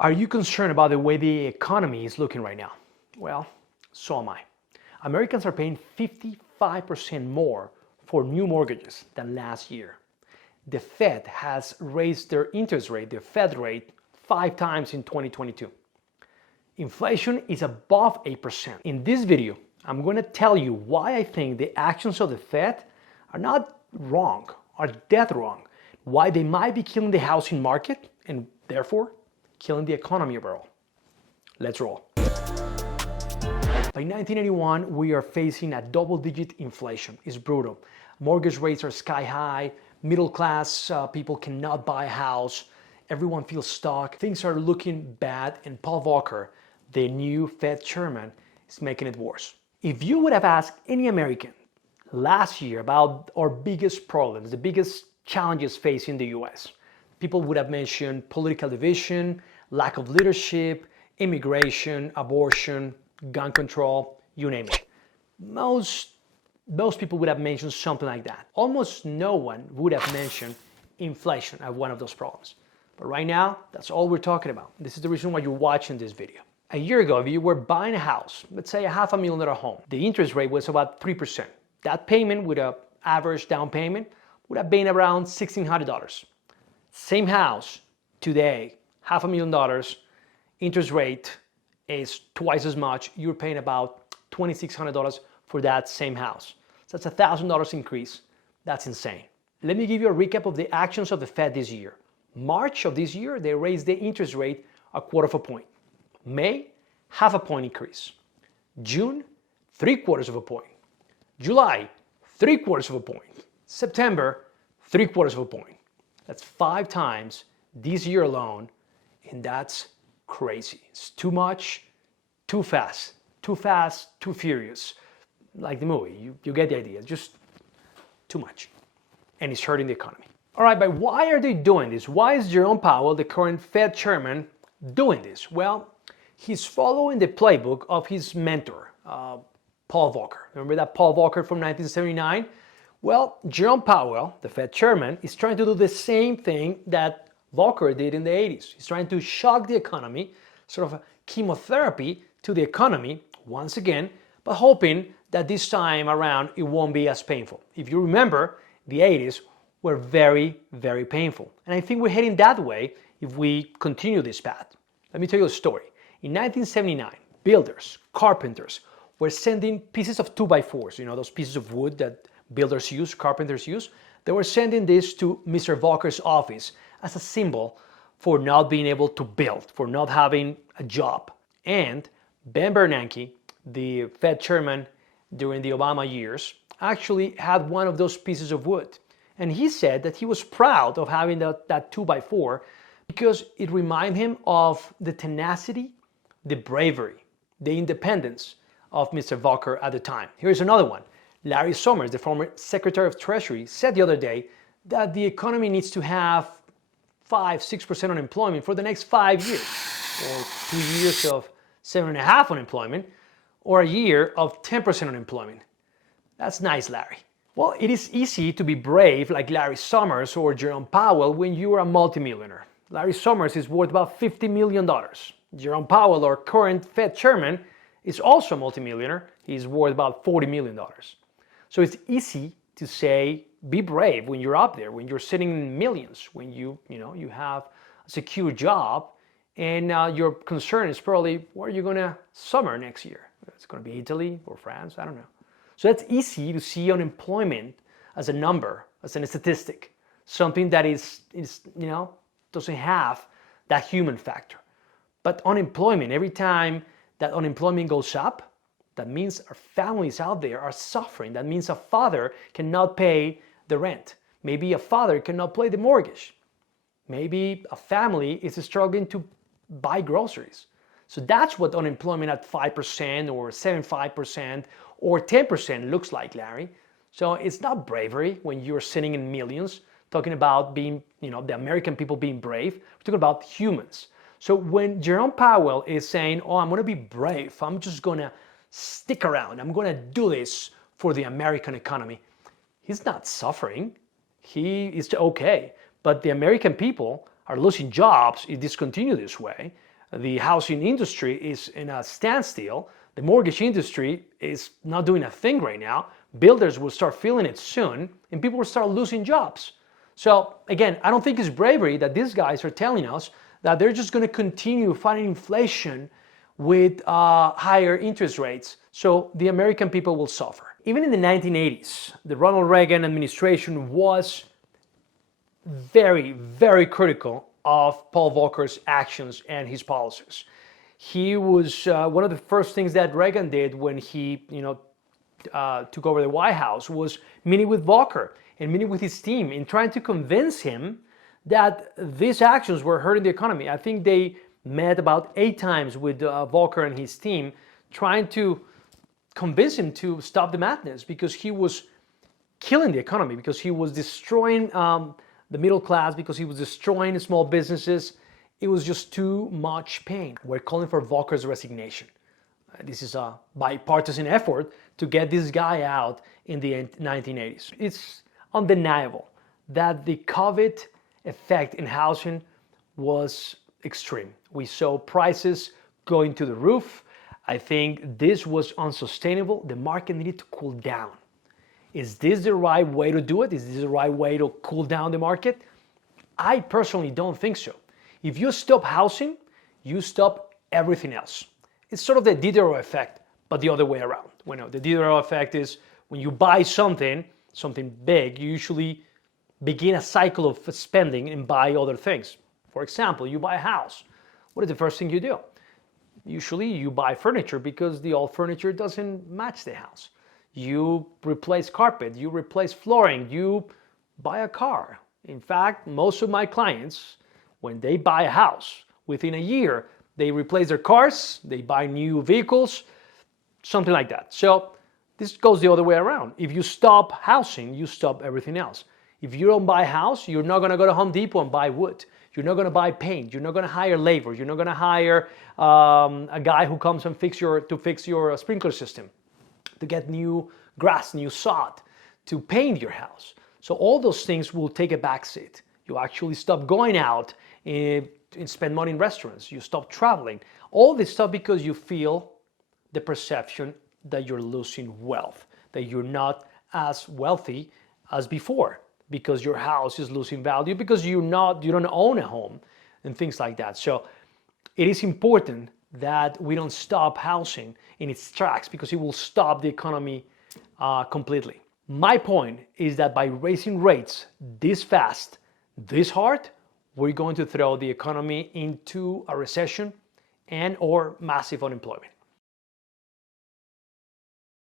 Are you concerned about the way the economy is looking right now? Well, so am I. Americans are paying 55% more for new mortgages than last year. The Fed has raised their interest rate, the Fed rate, 5 times in 2022. Inflation is above 8%. In this video, I'm going to tell you why I think the actions of the Fed are not wrong, are dead wrong, why they might be killing the housing market and therefore killing the economy overall. Let's roll. By 1981, we are facing a double-digit inflation. It's brutal. Mortgage rates are sky high. Middle class people cannot buy a house. Everyone feels stuck. Things are looking bad, and Paul Volcker, the new Fed chairman, is making it worse. If you would have asked any American last year about our biggest problems, the biggest challenges facing the US, people would have mentioned political division, lack of leadership, immigration, abortion, gun control, you name it. Most people would have mentioned something like that. Almost no one would have mentioned inflation as one of those problems. But right now, that's all we're talking about. This is the reason why you're watching this video. A year ago, if you were buying a house, let's say a $500,000 home, the interest rate was about 3%. That payment with an average down payment would have been around $1,600. Same house today, $500,000, interest rate is twice as much. You're paying about $2,600 for that same house. So that's $1,000 increase. That's insane. Let me give you a recap of the actions of the Fed this year. March of this year, they raised the interest rate 1/4 point. May, 1/2 point increase. June, 3/4 point. July, 3/4 point. September, 3/4 point. That's 5 times this year alone, and that's crazy. It's too much, too fast, too furious. Like the movie, you get the idea. Just too much. And it's hurting the economy. All right, but why are they doing this? Why is Jerome Powell, the current Fed chairman, doing this? Well, he's following the playbook of his mentor, Paul Volcker. Remember that Paul Volcker from 1979? Well, Jerome Powell, the Fed chairman, is trying to do the same thing that Volcker did in the 80s. He's trying to shock the economy, sort of a chemotherapy to the economy once again, but hoping that this time around it won't be as painful. If you remember, the 80s were very, very painful. And I think we're heading that way if we continue this path. Let me tell you a story. In 1979, builders, carpenters were sending pieces of 2x4s, those pieces of wood that builders use, carpenters use. They were sending this to Mr. Volcker's office as a symbol for not being able to build, for not having a job. And Ben Bernanke, the Fed chairman during the Obama years, actually had one of those pieces of wood. And he said that he was proud of having that 2x4 because it reminded him of the tenacity, the bravery, the independence of Mr. Volcker at the time. Here's another one. Larry Summers, the former Secretary of Treasury, said the other day that the economy needs to have 5-6% unemployment for the next 5 years, or 2 years of 7.5% unemployment, or a year of 10% unemployment. That's nice, Larry. Well, it is easy to be brave like Larry Summers or Jerome Powell when you are a multimillionaire. Larry Summers is worth about $50 million. Jerome Powell, our current Fed chairman, is also a multimillionaire. He's worth about $40 million. So it's easy to say, be brave when you're up there, when you're sitting in millions, when you have a secure job, and your concern is probably where you're going to summer next year. It's going to be Italy or France, I don't know. So that's easy to see unemployment as a number, as a statistic, something that is doesn't have that human factor. But unemployment, every time that unemployment goes up, that means our families out there are suffering. That means a father cannot pay the rent. Maybe a father cannot pay the mortgage. Maybe a family is struggling to buy groceries. So that's what unemployment at 5% or 7.5% or 10% looks like, Larry. So it's not bravery when you're sitting in millions, talking about being, the American people being brave. We're talking about humans. So when Jerome Powell is saying, I'm going to be brave, I'm just going to stick around, I'm going to do this for the American economy, he's not suffering. He is okay. But the American people are losing jobs if this continues this way. The housing industry is in a standstill. The mortgage industry is not doing a thing right now. Builders will start feeling it soon, and people will start losing jobs. So again, I don't think it's bravery that these guys are telling us that they're just going to continue fighting inflation with higher interest rates, so the American people will suffer. Even in the 1980s, the Ronald Reagan administration was very, very critical of Paul Volcker's actions and his policies. He was one of the first things that Reagan did when he, took over the White House was meeting with Volcker and meeting with his team and trying to convince him that these actions were hurting the economy. I think they met about 8 times with Volcker and his team, trying to convince him to stop the madness because he was killing the economy, because he was destroying the middle class, because he was destroying small businesses. It was just too much pain. We're calling for Volcker's resignation. This is a bipartisan effort to get this guy out in the 1980s. It's undeniable that the COVID effect in housing was extreme. We saw prices going to the roof. I think this was unsustainable. The market needed to cool down. Is this the right way to do it? Is this the right way to cool down the market? I personally don't think so. If you stop housing, you stop everything else. It's sort of the Diderot effect, but the other way around. The Diderot effect is when you buy something big, you usually begin a cycle of spending and buy other things. For example, you buy a house. What is the first thing you do? Usually you buy furniture because the old furniture doesn't match the house. You replace carpet, you replace flooring, you buy a car. In fact, most of my clients, when they buy a house, within a year, they replace their cars, they buy new vehicles, something like that. So this goes the other way around. If you stop housing, you stop everything else. If you don't buy a house, you're not going to go to Home Depot and buy wood. You're not going to buy paint. You're not going to hire labor. You're not going to hire a guy who comes and fix your sprinkler system, to get new grass, new sod, to paint your house. So all those things will take a backseat. You actually stop going out and spend money in restaurants. You stop traveling. All this stuff because you feel the perception that you're losing wealth, that you're not as wealthy as before, because your house is losing value, because you don't own a home and things like that. So it is important that we don't stop housing in its tracks, because it will stop the economy completely. My point is that by raising rates this fast, this hard, we're going to throw the economy into a recession and or massive unemployment.